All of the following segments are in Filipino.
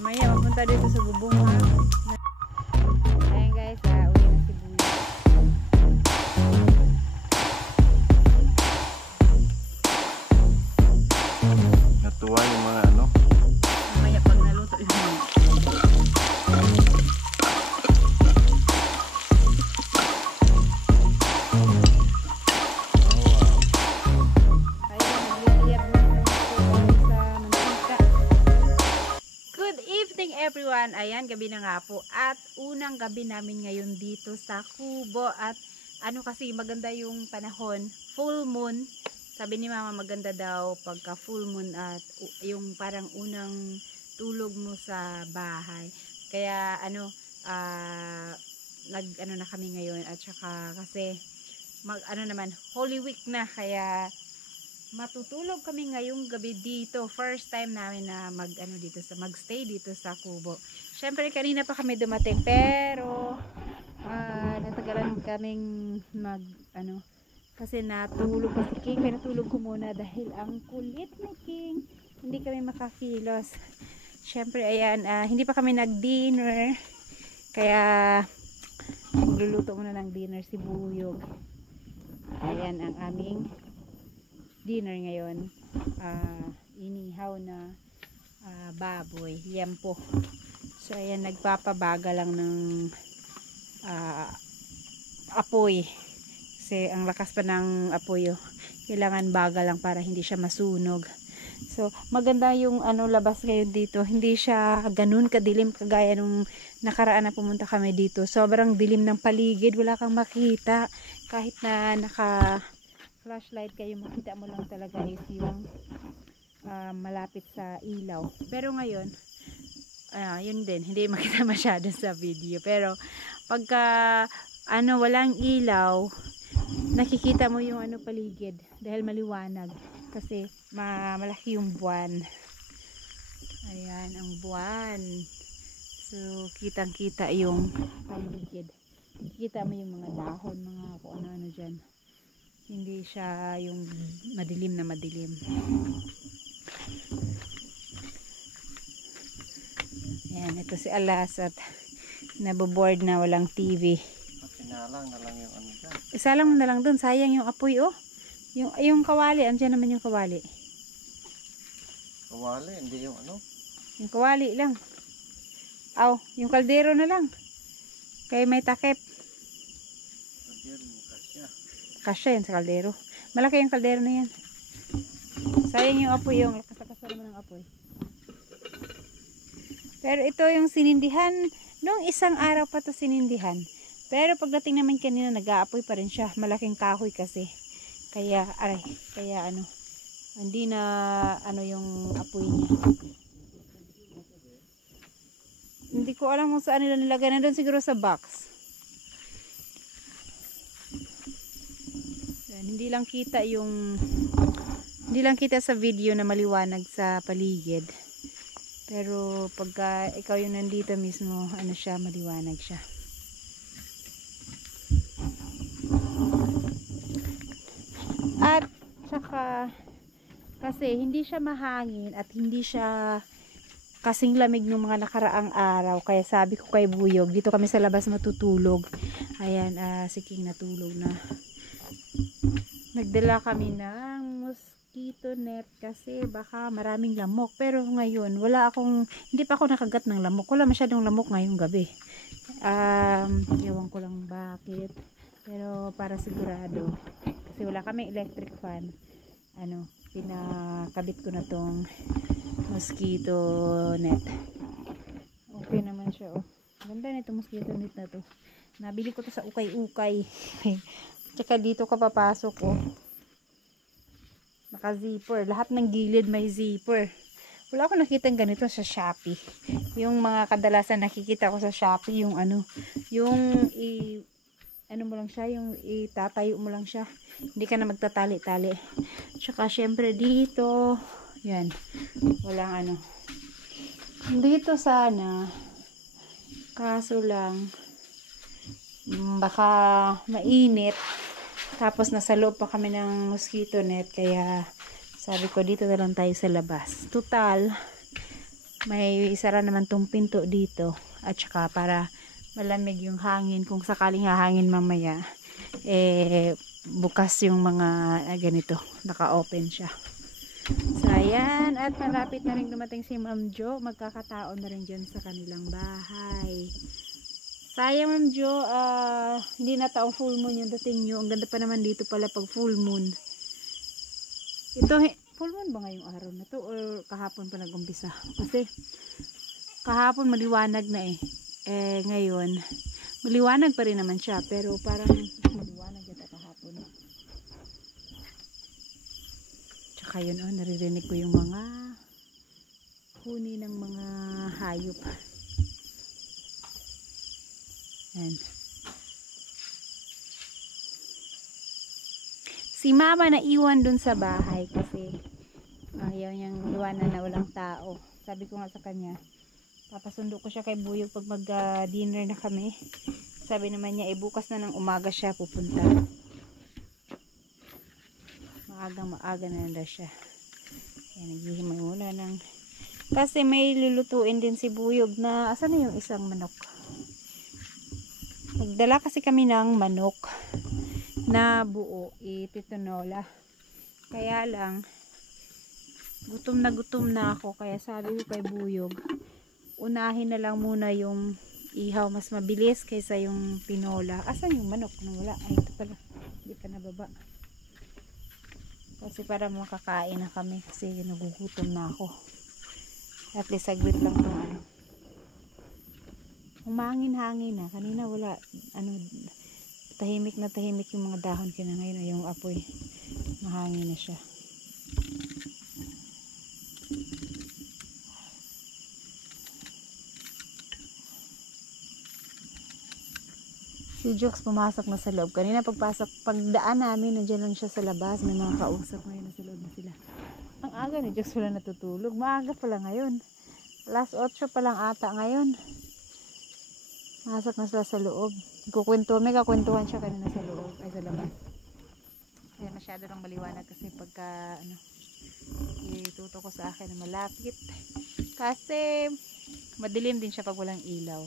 Maya, magpunta dito sa bubong ha. Ayan guys, uwi na si Buyo. Natuwa yung mga ano. Maya pag naluto yung mga. Everyone, ayan, gabi na nga po at unang gabi namin ngayon dito sa kubo at ano kasi maganda yung panahon, full moon, sabi ni mama maganda daw pagka full moon at yung parang unang tulog mo sa bahay, kaya ano nag ano na kami ngayon at saka kasi ano naman Holy Week na, kaya matutulog kami ngayong gabi dito. First time namin na magstay dito sa kubo. Syempre kanina pa kami dumating pero natagalan kaming kasi natulog si King. Pinatulog ko muna dahil ang kulit ni King. Hindi kami makakilos. Syempre ayan, hindi pa kami nag-dinner. Kaya magluluto muna ng dinner si Buyog. Ayan ang aming dinner ngayon, inihaw na baboy, liempo. So ayan, nagpapabaga lang ng apoy kasi ang lakas pa ng apoy, kailangan baga lang para hindi siya masunog. So maganda yung labas ngayon dito, hindi siya ganun kadilim kagaya nung nakaraan na pumunta kami dito. Sobrang dilim ng paligid, wala kang makita kahit na naka flashlight kayo, makita mo lang talaga is yung malapit sa ilaw. Pero ngayon yun din, hindi makita masyado sa video, pero pagka walang ilaw nakikita mo yung paligid dahil maliwanag kasi malaki yung buwan. Ayan ang buwan, so kitang kita yung paligid, nakikita mo yung mga dahon, mga kung ano dyan, hindi siya yung madilim na madilim. Ayan, ito si Alas at naboboard na walang TV. Sinalang na lang yung ano dyan. Isalang mo na lang dun, sayang yung apoy yung kawali, andyan naman yung kawali. Kawali, hindi yung ano? Yung kawali lang. Yung kaldero na lang. Kaya may takip. Kasya yan sa kaldero. Malaki yung kaldero na yan. Sayang yung apoy, yung lakas-lakas naman ng apoy. Pero ito yung sinindihan. Noong isang araw pa to sinindihan. Pero pagdating naman kanina, nag-aapoy pa rin siya. Malaking kahoy kasi. Kaya hindi na yung apoy niya. Hindi ko alam kung saan nila nilagay. Nandun siguro sa box. Hindi lang kita sa video na maliwanag sa paligid, pero pagka ikaw yung nandito mismo, siya, maliwanag siya. At saka kasi hindi siya mahangin at hindi siya kasing lamig ng mga nakaraang araw, kaya sabi ko kay Buyog, dito kami sa labas matutulog. Ayan, si King natulog na. Nagdala kami ng mosquito net kasi baka maraming lamok. Pero ngayon, hindi pa ako nakagat ng lamok. Wala masyadong lamok ngayong gabi. Ewan ko lang bakit. Pero para sigurado, kasi wala kami electric fan, pinakabit ko na tong mosquito net. Okay naman siya, Ganda nito mosquito net na to. Nabili ko to sa ukay-ukay. Tsaka dito ka papasok, naka-zipper. Lahat ng gilid may zipper. Wala akong nakitang ganito sa Shopee. Yung mga kadalasan nakikita ko sa Shopee, yung mo lang siya, yung itatayo mo lang siya. Hindi ka na magtatali-tali. Tsaka syempre dito, yan. Walang Dito sana, kaso lang, baka mainit. Tapos nasa loob pa kami ng mosquito net, kaya sabi ko dito na lang tayo sa labas. Total, may isara naman tong pinto dito, at saka para malamig yung hangin kung sakaling hahangin mamaya, bukas yung mga ganito, naka-open siya. So ayan, at malapit na rin dumating si Ma'am Jo, magkakataon na rin dyan sa kanilang bahay. Sayang Ma'am Jo, hindi na taong full moon yung dating nyo. Ang ganda pa naman dito pala pag full moon. Ito, full moon ba ngayong araw na to or kahapon pa nag-umpisa? Kasi kahapon maliwanag na ngayon maliwanag pa rin naman siya, pero parang maliwanag yata kahapon. Tsaka yun, naririnig ko yung mga huni ng mga hayop. Yan. Si mama na iwan dun sa bahay kasi ayaw niyang iwanan na walang tao. Sabi ko nga sa kanya, papasundo ko siya kay Buyog pag mag-dinner na kami. Sabi naman niya, bukas na ng umaga siya pupunta. Maaga na nanda siya. Kaya naghihimay muna ng... Kasi may lulutuin din si Buyog na... Asan na yung isang manok? Nagdala kasi kami ng manok na buo, itinola. Kaya lang, gutom na ako. Kaya sabi ko kay Buyog, unahin na lang muna yung ihaw, mas mabilis kaysa yung tinola. Asan yung manok? Nawala. Ay, ito pala. Hindi pa nababa. Kasi para makakain na kami kasi nagugutom na ako. At least saglit lang kung ano. Umangin-hangin na. Kanina wala, tahimik na tahimik yung mga dahon, kina ngayon yung apoy. Mahangin na siya. Si Jux pumasok na sa loob. Kanina pagdaan namin, nandiyan lang siya sa labas. May mga kausap ngayon, nasa loob na sila. Ang aga ni Jux wala natutulog. Maaga pala ngayon. Alas 8 pa lang ata ngayon. Masok na sila sa loob. May kakwentuhan siya kanina sa loob, ay sa labas. Kaya masyado lang maliwanag kasi pagka ituto ko sa akin na malapit. Kasi madilim din siya pag walang ilaw.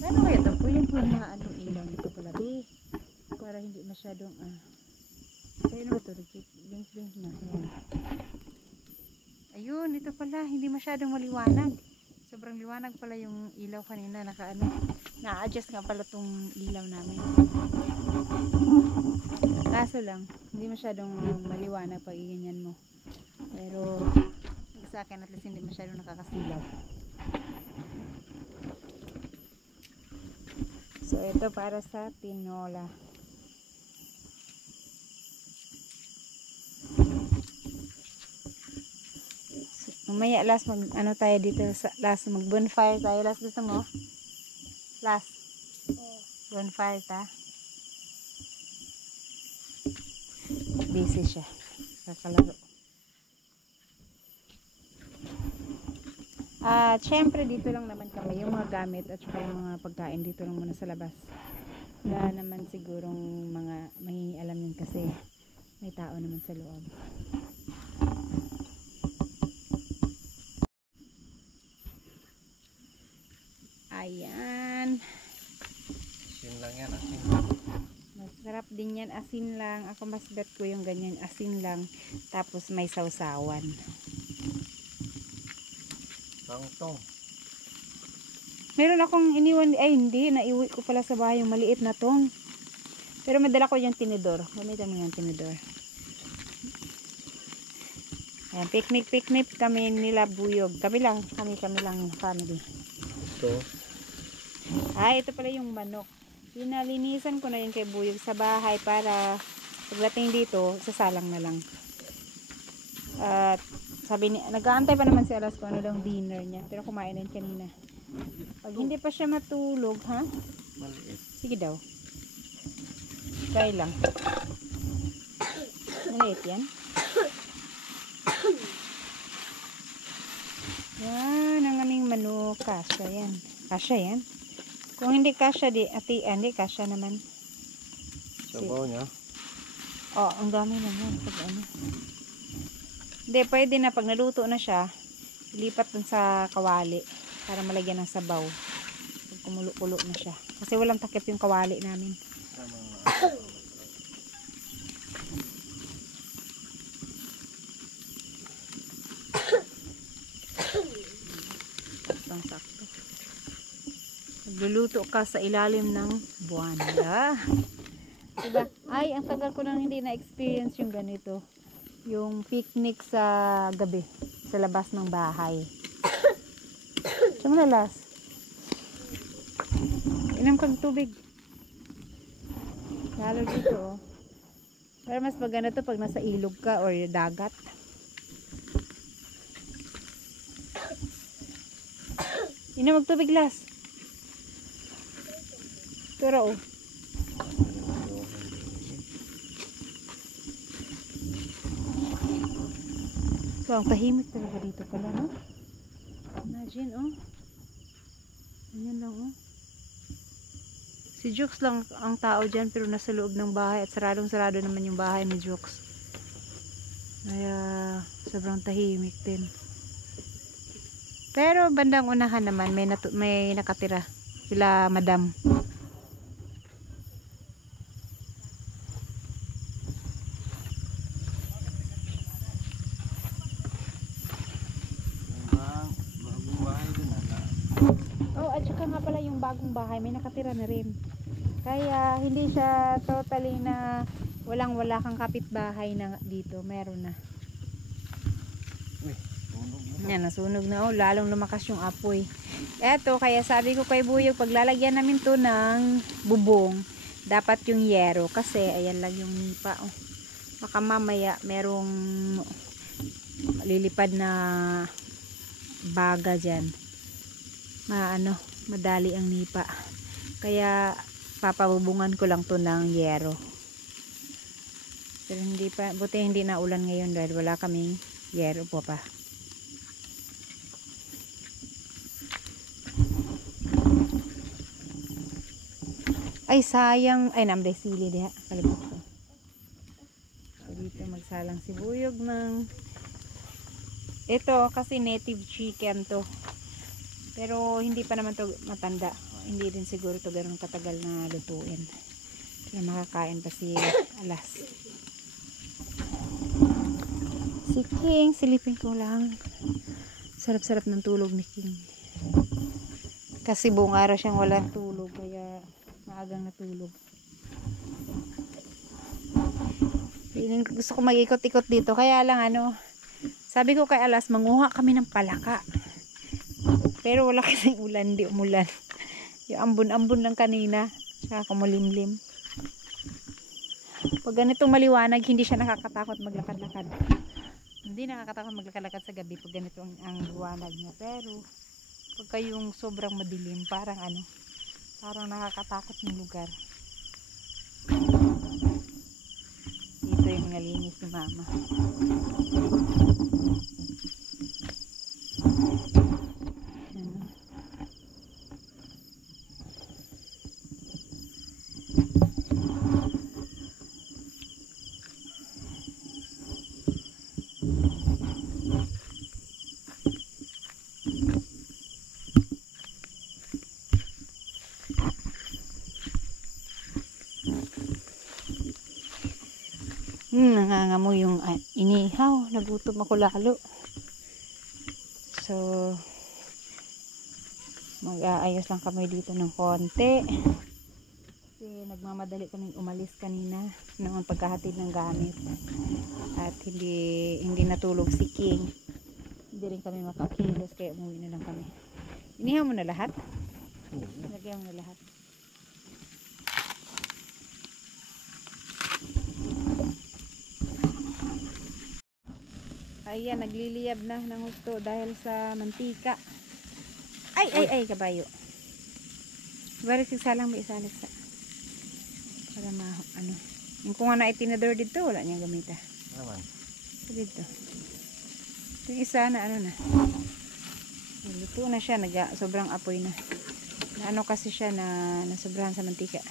Ano kaya ito? Pwede po yung mga ilaw nito pala. Para hindi masyadong kaya ano ba ito? Blink na. Ayan. Ayun, ito pala. Hindi masyadong maliwanag. Sobrang liwanag pala yung ilaw kanina. Na-adjust nga pala tong ilaw namin. Kaso lang, hindi masyadong maliwanag pag iganyan mo. Pero sa akin at least hindi masyadong nakakasilaw. So ito para sa tinola. So, mamaya last tayo dito sa last mag bonfire tayo. Last gusto mo? Last. Bonfire ta. Busy siya. Kakalaro. At syempre dito lang naman kami yung mga gamit at saka yung mga pagkain dito lang muna sa labas. Wala naman sigurong mga may alam yun kasi may tao naman sa loob. Ayan. Asin lang yan, asin. Masarap din yan, asin lang. Ako mas bet ko yung ganyan, asin lang. Tapos may sausawan. Tangtong. Meron akong iniwan, hindi, naiwi ko pala sa bahay yung maliit na tong. Pero madala ko yung tinidor. Gamitan mo yung tinidor. Ayan, picnic kami nila Buyog. Kami lang family. Ito. Ito pala yung manok. Pinalinisan ko na yun kay Buyog sa bahay para pagdating dito, sasalang na lang. At sabi niya, nag-aantay pa naman si Alas kung ano lang dinner niya. Pero kumain na yun kanina. Pag hindi pa siya matulog, ha? Maliit. Sige daw. Try lang. Maliit yan. Yan, ang aming manok. Kasya yan. Kasya yan. Kung hindi kasya, hindi kasya naman. Sabaw niya. Oh, ang dami na yan. Pag ano. Hindi, pwede na pag naluto na siya, ilipat dun sa kawali para malagyan ng sabaw. Pag kumulo-kulo na siya. Kasi walang takip yung kawali namin. Tama nga. Saktong-sakto. Nagluluto ka sa ilalim ng buwanda. Diba? Ay, ang tagal ko nang hindi na-experience yung ganito. Yung picnic sa gabi. Sa labas ng bahay. Saan mo nalas? Inom kang tubig. Lalo dito, oh. Pero mas maganda to pag nasa ilog ka or dagat. Inom magtubig, Las. Turo, oh. So, ang tahimik talaga dito pala, no? Imagine, oh. Ganyan lang, oh. Si Jux lang ang tao dyan, pero nasa loob ng bahay at saradong-sarado naman yung bahay ni Jux. Kaya, sobrang tahimik din. Pero, bandang unahan naman, may nakatira. Sila, madam. Bagong bahay din na. Oh, at saka nga pala yung bagong bahay, may nakatira na rin. Kaya, hindi siya totally na walang-wala kang kapitbahay na dito. Meron na. Uy, sunog na. Yan, nasunog na. Oh, lalong lumakas yung apoy. Eto, kaya sabi ko kay Buyog, paglalagyan namin to ng bubong, dapat yung yero. Kasi, ayan lang yung nipa. Oh. Baka mamaya, merong lilipad na baga dyan. Madali ang nipa. Kaya, papabubungan ko lang to ng yero. Pero hindi pa, buti hindi na ulan ngayon dahil wala kaming yero pa. Ay, sayang. Ay, namday sili diha. Kalibot ko. So, dito magsalang si Buyog ng ito, kasi native chicken to. Pero, hindi pa naman to matanda. Hindi din siguro to ganun katagal na lutuin. Kaya makakain pa si Alas. Si King, silipin ko lang. Sarap-sarap ng tulog ni King. Kasi buong araw siyang walang tulog. Kaya, maagang natulog. Gusto ko mag-ikot-ikot dito. Kaya lang sabi ko kay Alas, manguha kami ng palaka. Pero wala kasing ulan, di umulan. Yung ambon-ambon lang kanina. Tsaka kumulimlim. Pag ganitong maliwanag, hindi siya nakakatakot maglakad-lakad. Hindi nakakatakot maglakad-lakad sa gabi pag ganito ang liwanag niya. Pero, pagka yung sobrang madilim, parang parang nakakatakot ng lugar. Dito yung nalinis ni Mama. Nangangamo yung inihaw. Nagutom ako lalo. So, mag-aayos lang kami dito ng konti. Kasi nagmamadali kaming umalis kanina ng pagkahatid ng gamit. At hindi natulog si King. Hindi rin kami makakilos kaya umuwi na lang kami. Inihaw mo na lahat? Lagyan mo na lahat. Ayan, nagliliyab na ng gusto dahil sa mantika. Ay, kabayo. Bari sigsalang may isalit sa. Para yung kung na itinador dito, wala niyang gamita. Naman. So, dito. Yung isa na na. Luto na siya, sobrang apoy na. Kasi siya na sobrahan sa mantika.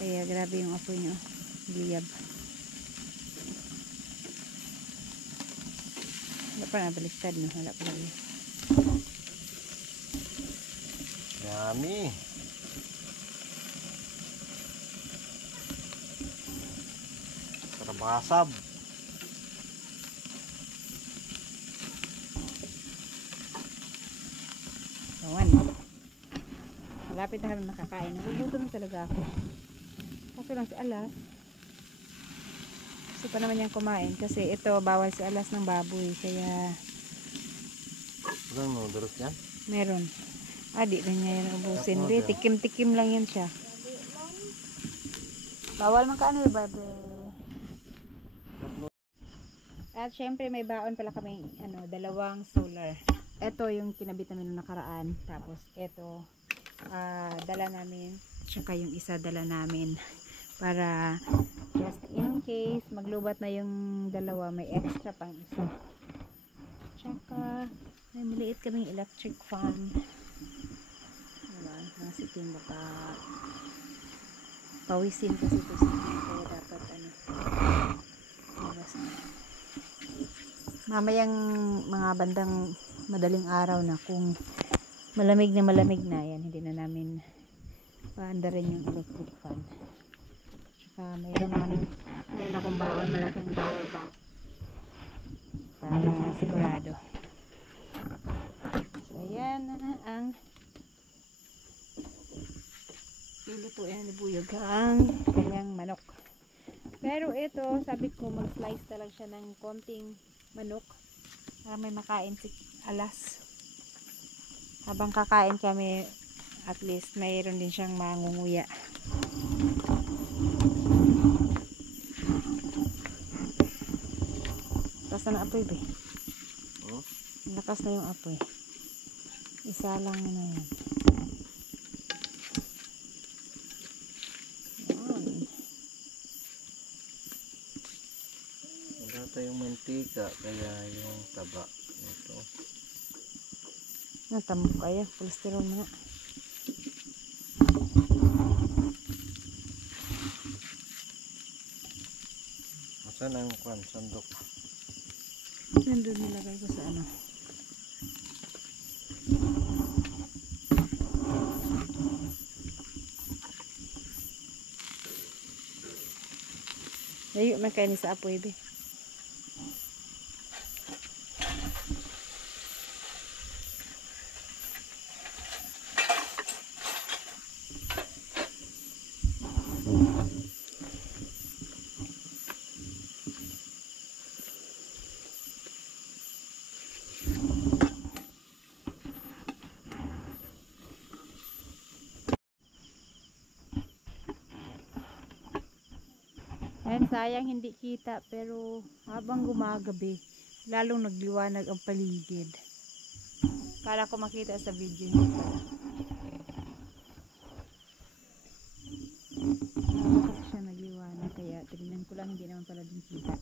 Kaya grabe yung apoy niya. Liyab. Wala pa nabaliktad, no? Wala pa rin. Yummy. Sarap basab. Awan. Malapit na kami makakain. Nagugutom talaga ako. Kaso lang si Alas. Gusto pa naman niyang kumain. Kasi ito, bawal si Alas ng baboy. Kaya, Walang noodles yan? meron. Di rin niya yan ubusin. Ako, Di, din. tikim-tikim lang yan siya. Bawal man ka ano, babe. At syempre may baon pala kami, dalawang solar. Ito yung kinabit namin nung nakaraan. Tapos ito, dala namin. Tsaka yung isa dala namin. Para just in case maglubat na yung dalawa, may extra pang isa. Tsaka may maliit kaming electric fan. Diba? Nasitin baka pawisin kasi ito sa kaya dapat labas na. Mamayang mga bandang madaling araw na kung malamig na yan, hindi na namin paandarin yung electric fan. Tsaka mayroon akong bawal, malaking bawal ba para sigurado. So ayan ang lulutuin ni Buyog ang kanyang manok. Pero ito, sabi ko mag-slice talaga siya ng konting manok para may makain si Alas. Habang kakain kami, at least mayroon din siyang mangunguya. Lakas na apoy be. Hmm? Lakas na yung apoy. Isa lang na yan. Wala tayong mantika, kaya yung taba nito. Natambok kaya, cholesterol mo na. Saan ang sandok? Nandun nilagay ko sa ano. Layo man kayo ni sa apoy be. Ayan, sayang hindi kita pero habang gumagabi lalong nagliwanag ang paligid. Kala ko makita sa video niya pala. Kasi siya nagliwanag kaya tignan ko lang, hindi naman pala din kita.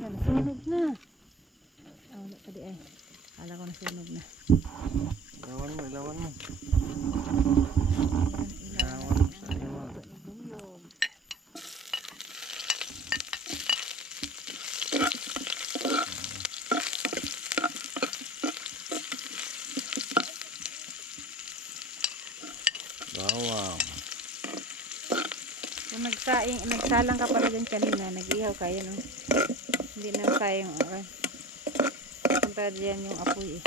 Nasunog na. Wala pa di ay. Kala ko nasunog na. Ilawan mo, ilawan mo. Ilawan. Bawang. Kung nagsalang ka pala dyan kanina, nag-ihaw kayo, no? Hindi na sayang oras. Punta dyan yung apoy eh.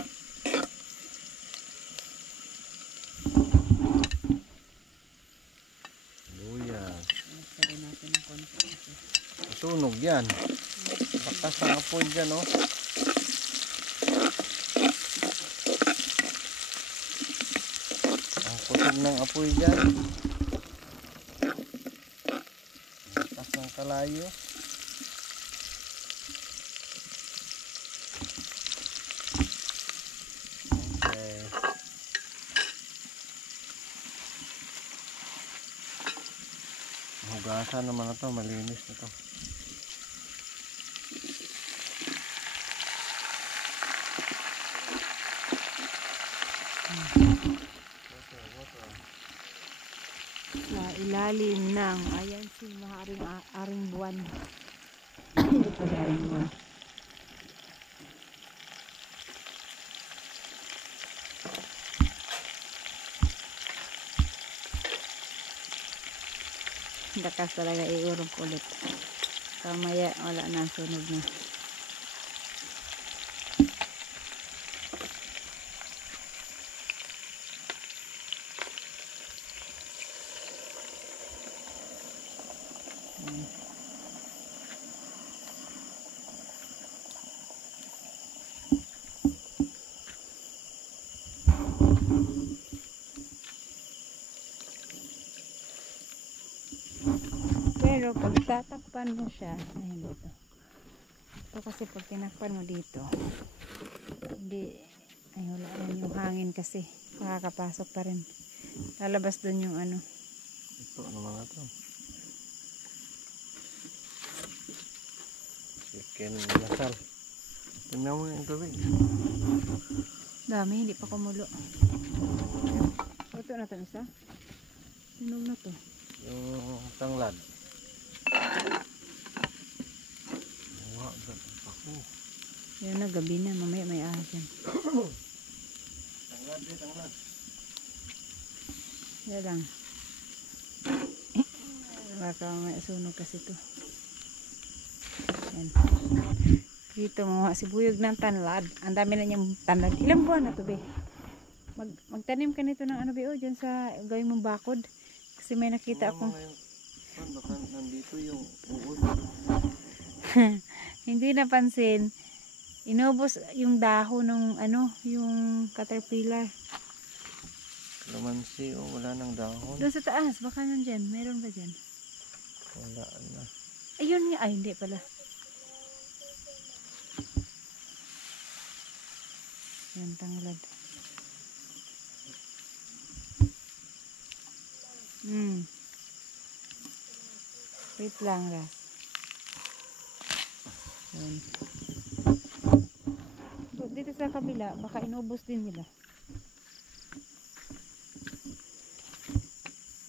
Luyas. Nagsabi natin ng konti. Masunog yan. Bakas ang apoy dyan, oh. Ang kusog ng apoy dyan. Bakas ng kalayo. Okay. Hugasan naman na to, malinis na to. Okay. ilalim ng, ayan si aring buwan. Hindi pa aring buwan. Lakas talaga iurong ulit. Kamaya wala na, sunog na. Pero pag tatakpan mo siya, ayun dito. Ito kasi pag tinakpan mo dito, hindi, ay wala yan yung hangin kasi. Makakapasok pa rin. Lalabas dun yung ano. Ito, ano mga to? Chicken nasal. Tingnan mo yung tubig. Dami, hindi pa kumulo. Ito na ito isa. Sinog na to. Yung tanglad. Wala, ako. Yan na, gabi na. Mamaya may ahas yan. Tanglad eh, tanglad. Yan lang. Baka may sunog kasi to. Yan. Dito mga sibuyog ng tanlad. Ang dami na niyang tanlad. Ilang buwan na to, be? Magtanim ka nito ng ano, be? O, dyan sa gawin mong bakod. Kasi may nakita akong... Baka nandito yung uod. Hindi napansin. Inubos yung dahon ng ano, yung caterpillar. Lamansi, oh, wala nang dahon. Doon sa taas, baka nandyan. Meron ba dyan? Wala na. Ayun nga. Ay, hindi pala. Yan, tanglad. Wait lang, Ras. Yan. So, dito sa kabila, baka inubos din nila.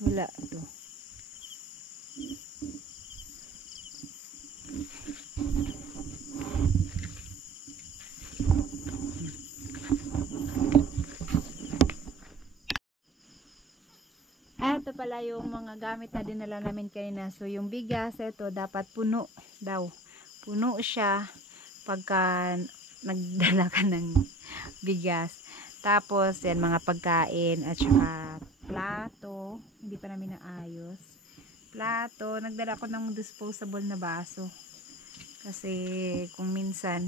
Wala ito. Ito pala yung mga gamit na dinala namin kanina. So yung bigas, ito dapat puno daw. Puno siya pagka nagdala ka ng bigas. Tapos yan, mga pagkain at saka plato. Hindi pa namin naayos. Plato, nagdala ko ng disposable na baso. Kasi kung minsan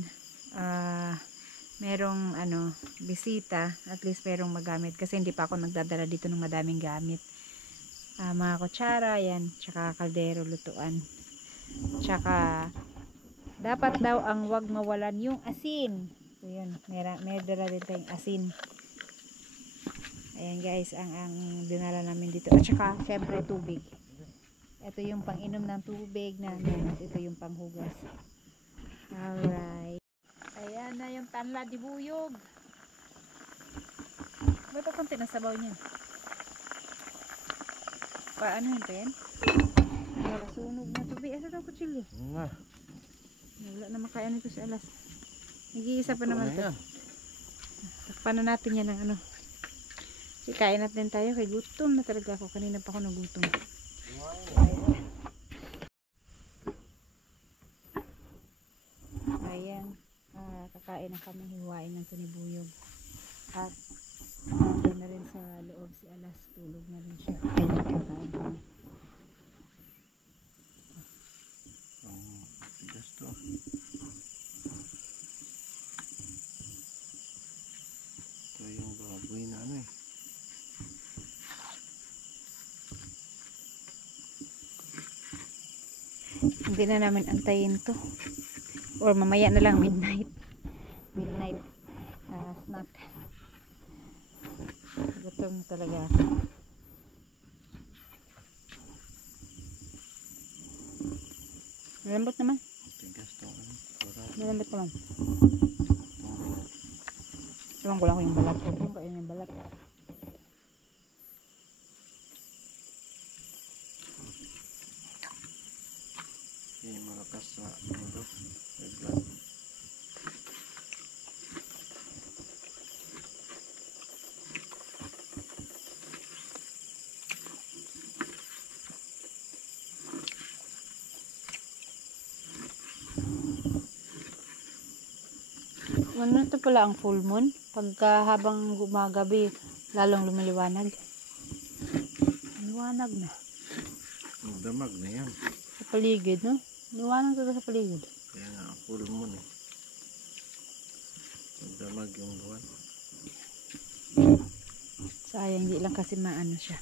merong ano, bisita, at least merong magamit. Kasi hindi pa ako nagdadala dito ng madaming gamit. Mga kutsara, yan, tsaka kaldero, lutuan. Tsaka dapat daw ang wag mawalan yung asin. So yun, may dala din tayong asin. Ayan guys, ang dinala namin dito. At saka syempre tubig. Ito yung pang-inom ng tubig namin. At ito yung panghugas. Alright. Ayan na yung tanlad di buyog. Ba't akong tinasabaw niya? Paano yun pa yan? Wala, sunog na to. Asa daw kutsilyo? Nga. Wala na makaya nito si Alas. Nag-iisa pa naman to. Yan. Takpan na natin yan ng ano. Kasi kain natin tayo. Kay gutom na talaga ako. Kanina pa ako nagutom. Ayan. Kakain na kami. Hiwain ng tunibuyog. At nandun na rin sa loob si Alas. Tulog na rin siya. Ayan, kakain kami. Tigas to. Ito yung baboy na ano eh. Hindi na namin antayin to. Or mamaya na lang midnight. Midnight snack. Gutom talaga ako. Malambot naman. Tigas to. Malambot naman. Ewan ko lang kung yung balat ko. Kung kain yung balat. Taas sa ano. Bigla. Ano to pala ang full moon? Pagka habang gumagabi, lalong lumiliwanag. Liwanag na. Damag na yan. Sa paligid, no? Liwanag to sa paligid. Kaya nga, full moon eh. Damag yung buwan. Sayang, hindi lang kasi maano siya.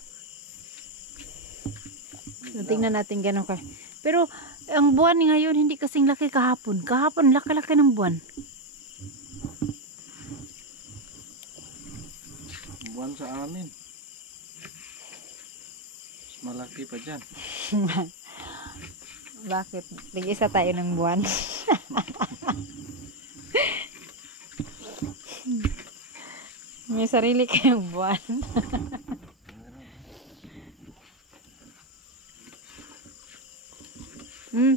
So, tingnan natin gano'n ka. Pero, ang buwan ngayon, hindi kasing laki kahapon. Kahapon, laki-laki ng buwan. Buwan sa amin. Mas malaki pa dyan. Bakit? Tig-isa tayo ng buwan. May sarili kayong buwan.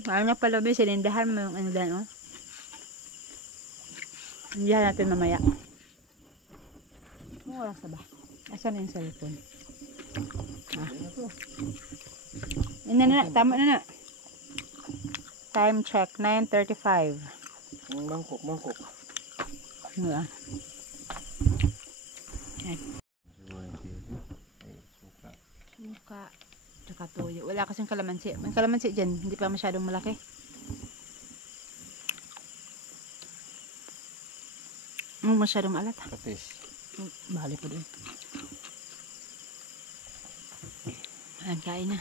Ayaw na pala ba, sinindahan mo yung ano dyan, oh. Sindihan natin mamaya. Anong oras na ba? Asan na yung cellphone? Tama na na. Time check, 9:35. Mangkok. Ano ah? Suka. Tsaka toyo. Wala kasing kalamansi. May kalamansi dyan. Hindi pa masyadong malaki. Masyadong maalat. Katis. Bali po din. Ayan, kain na.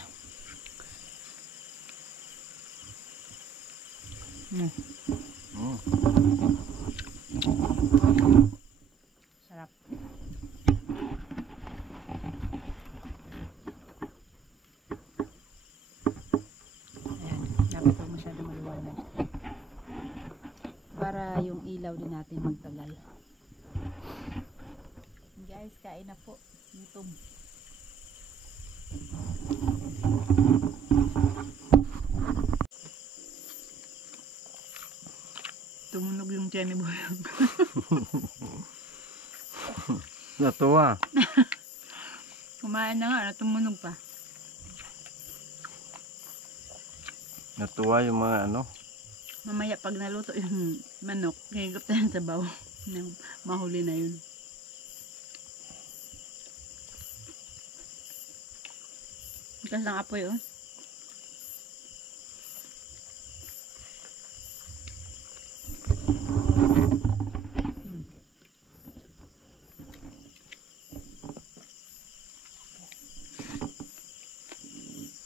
Sarap. Ayan, dapat po masyadong maluwanag. Para yung ilaw din natin magtagal. Guys, kain na po. Gutom. Tumunog yung tiyan ni Boyong. Natuwa. Kumain na nga, tumunog pa. Natuwa yung mga ano. Mamaya pag naluto yung manok, higop tayo sa baw. Mahuli na yun. Ikas lang apoy, oh.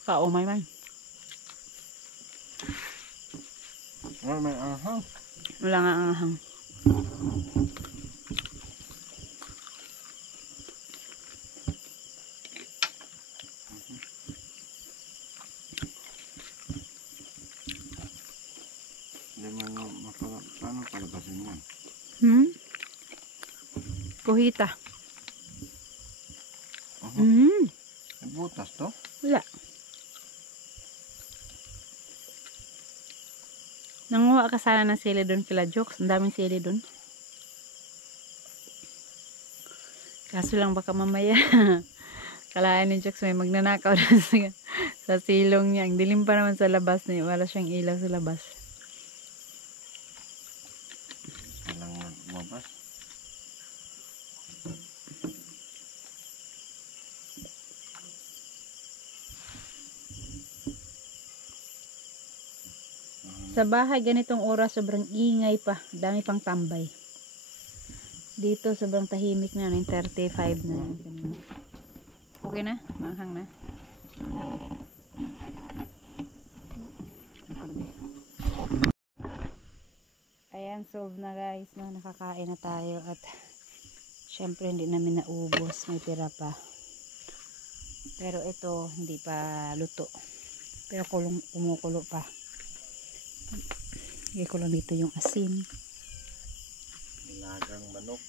Kaumay man. May ahang. Wala nga ang ahang. Paano palabasin yan? Kuhita. May butas to? Wala. Nanguha ka sana ng sili doon kila Jokes. Ang daming sili doon. Kaso lang baka mamaya kalaan ni Jokes may magnanakaw na sa silong niya. Ang dilim pa naman sa labas niya. Wala siyang ilaw sa labas. Walang lumabas. Sa bahay, ganitong oras, sobrang ingay pa. Dami pang tambay. Dito, sobrang tahimik na. 9:35 na. Okay na? Manghang na? Ayan, solve na guys. No? Nakakain na tayo. At syempre, hindi namin naubos. May tira pa. Pero ito, hindi pa luto. Pero kumukulo pa. Lagay ko lang dito yung asin. Nilagang manok.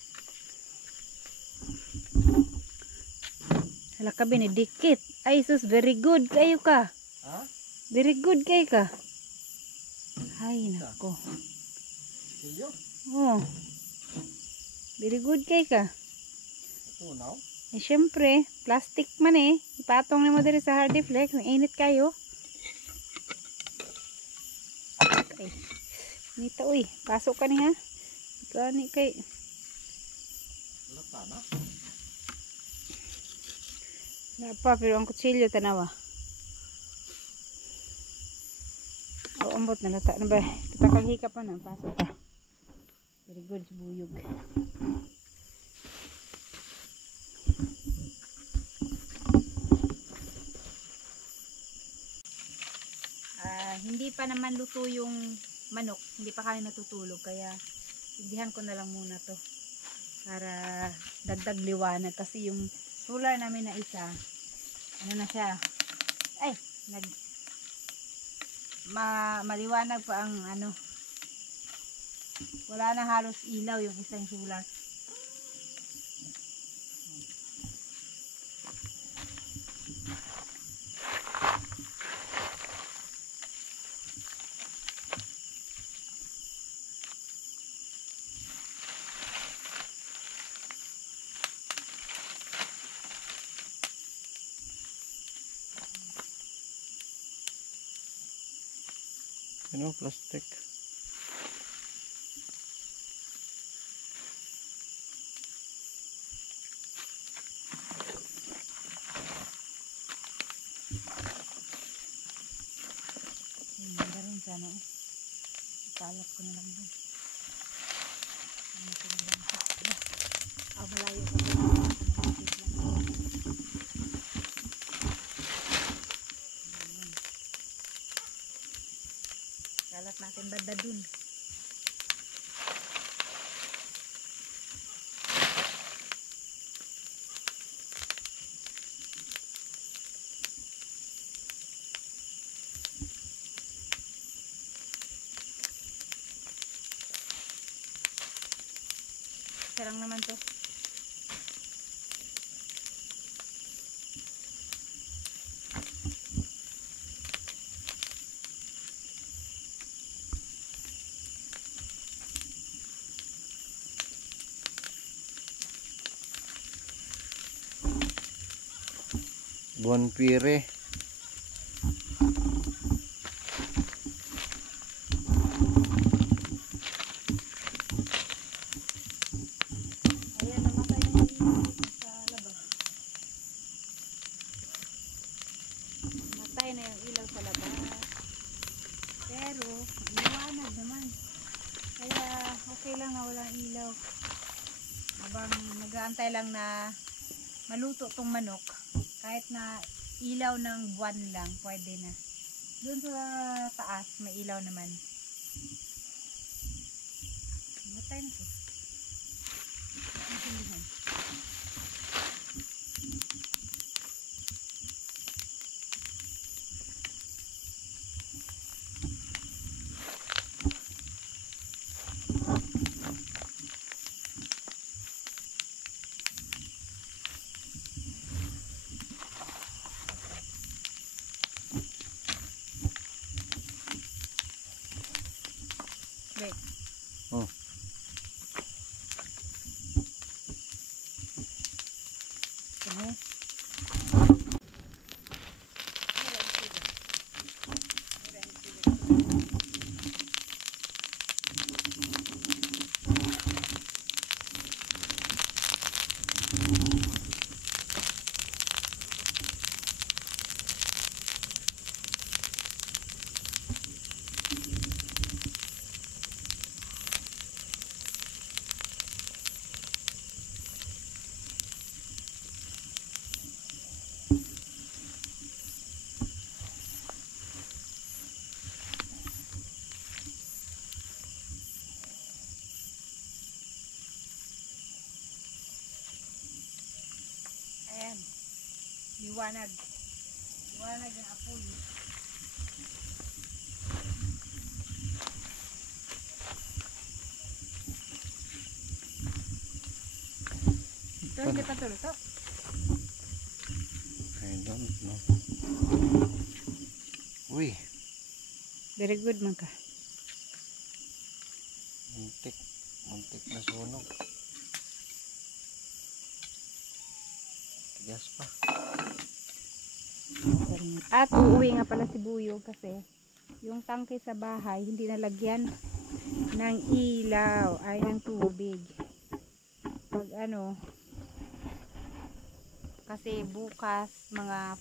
Hala ka Benedikit. Ay sus, very good kayo ka. Ha? Very good kayo ka. Ay, nako. Silyo? Oh. Very good kay ka. Tunaw? Eh, syempre, plastic man eh. Ipatong na mo diri sa hard flex. Mainit kayo. Ay. Nita, uy. Pasok ka ni ha. Gani kay. Lata na? Napa, pero ang kutsilyo tanawa. O, ambot na lata na ba? Kita kaghika pa na. Pasok ka. Very good, buyog. Hindi pa naman luto yung manok. Hindi pa kami natutulog. Kaya, indihan ko na lang muna to. Para dagdag liwanag. Kasi yung solar namin na isa, ano na siya, ay, maliwanag pa ang ano, wala na halos ilaw yung isang solar. Ano, plastic. Ganda rin sana eh. Italap ko na lang din. Malayo pa rin. Kalat natin banda dun. Isa lang naman to. Buwan pire. Ayan, namatay na yung ilaw sa labas. Namatay na yung ilaw sa labas. Pero, liwanag naman. Kaya, okay lang na walang ilaw. Habang nag-aantay lang na maluto tong manok, kahit na ilaw ng buwan lang, pwede na. Doon sa taas, may ilaw naman. Namatay na to. Nasindihan. Wait. Oh. Ano? Ayan. Liwanag. Liwanag ng apoy. Ito hindi pa tuluto. I don't know. Uy. Very good man ka. Muntik. Muntik na sunog. Tigas pa. At uuwi nga pala si Buyog kasi yung tangke sa bahay hindi nalagyan ng ilaw ay ng tubig. Pag ano, kasi bukas mga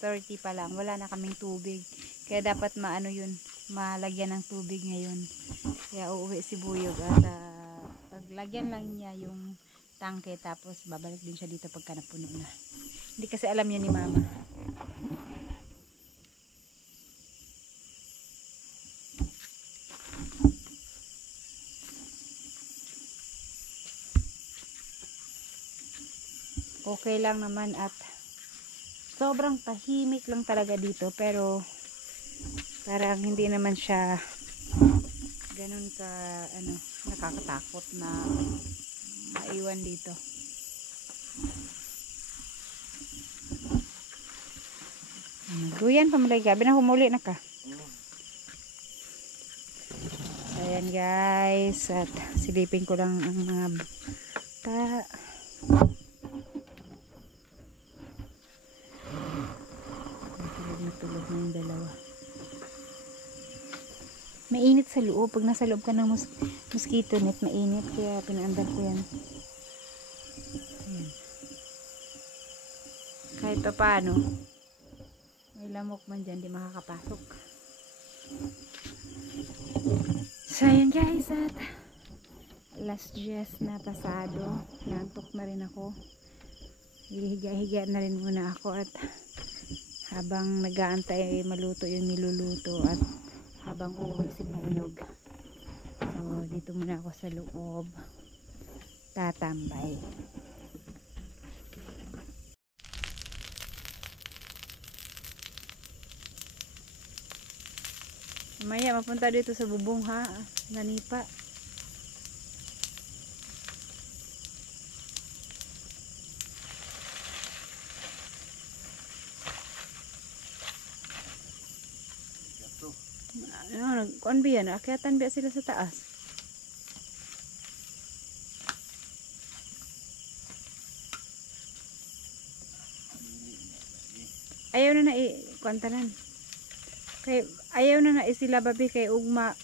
5:30 pa lang wala na kaming tubig, kaya dapat maano yun, malagyan ng tubig ngayon. Kaya uuwi si Buyog at paglagyan lang niya yung tangke, tapos babalik din siya dito pagka napuno na. Hindi kasi alam yan ni mama. Okay lang naman at sobrang tahimik lang talaga dito, pero parang hindi naman siya ganun ka ano, nakakatakot na maiwan dito. Duyan pamalay gabi na humuli na ka. Ayan guys, at silipin ko lang ang mga natulog na yung dalawa. Mainit sa loob. Pag nasa loob ka ng mosquito net, mainit. Kaya pinaandar ko yan. Ayan. Kahit pa paano, may lamok man dyan, di makakapasok. So ayan guys, at last 10 na pasado. Nantok na rin ako. Hihiga-higa na rin muna ako, at habang nag-aantay maluto yung niluluto, at habang uuwi si Buyog, so dito muna ako sa loob tatambay. Mamaya mapunta dito sa bubong ha, nanipa. Ano, nagkuan ba yan? Akyatan ba sila sa taas? Ayaw na kuantanan. Kay ayaw na sila babi kay ugma.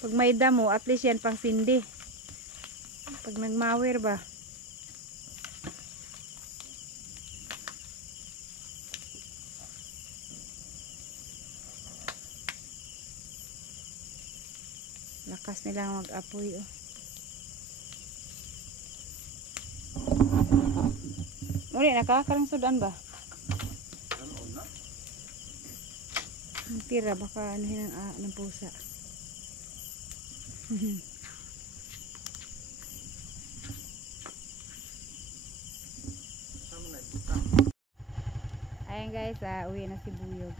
Pag may damo, at least yan pang sindi. Pag nagmawir ba? Lakas nilang mag-apoy oh. Uli, nakakakarang sudan ba? Ang tira, baka anuhin ng pusa. Ayan guys, uwi na si Buyog.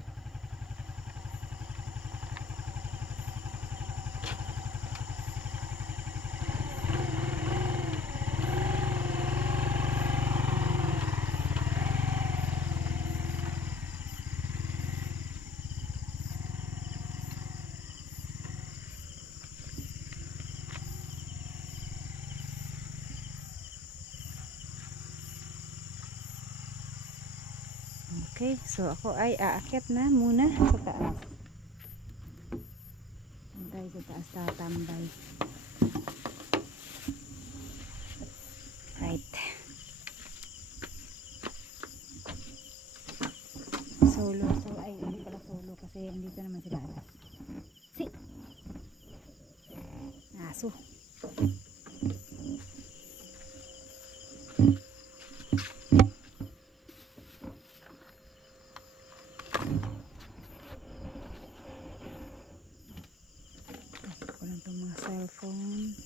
Okay, so ako ay aakyat na muna sa taas. Antay sa taas tatambay. Right. Solo. So, ay, hindi pala solo kasi andito naman sila. Si! Aso. Mga cellphone.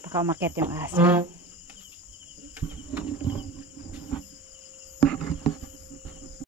Baka umakyat yung aso.